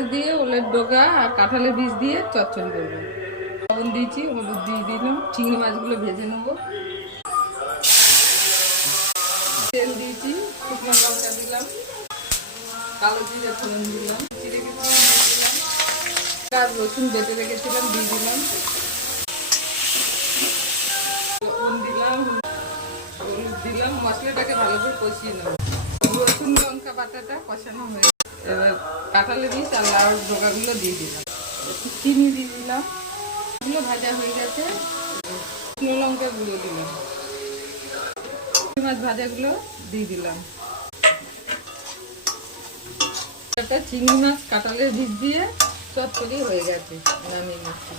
মাছ দিয়ে ওলের ডগা আর কাঁঠালের বীজ দিয়ে চচ্চড়ি করবো। লবণ দিয়েছি, হলুদ দিয়ে দিলাম। চিংড়ি মাছগুলো ভেজে নেবো। তেল দিয়েছি, শুকনো লঙ্কা দিলাম, কালো জিরে ফোড়ন দিলাম, জিরে কিছু দিয়ে দিলাম, পেঁয়াজ রসুন বেটে রেখেছিলাম দিয়ে দিলাম, লবণ দিলাম, হলুদ দিলাম। মশলাটাকে ভালো করে কষিয়ে নেব। রসুন লঙ্কা বাটাটা কষানো হয়ে এবার কাঁঠালের বীজ আর লাউ ডগাগুলো দিয়ে দিলাম, চিনি দিয়ে দিলাম। এগুলো ভাজা হয়ে গেছে, শুকনো লঙ্কা গুঁড়ো দিলাম, মাছ ভাজাগুলো দিয়ে দিলাম। চিংড়ি মাছ কাঁঠালের বীজ দিয়ে চচ্চড়ি হয়ে গেছে, নামিয়ে নিচ্ছি।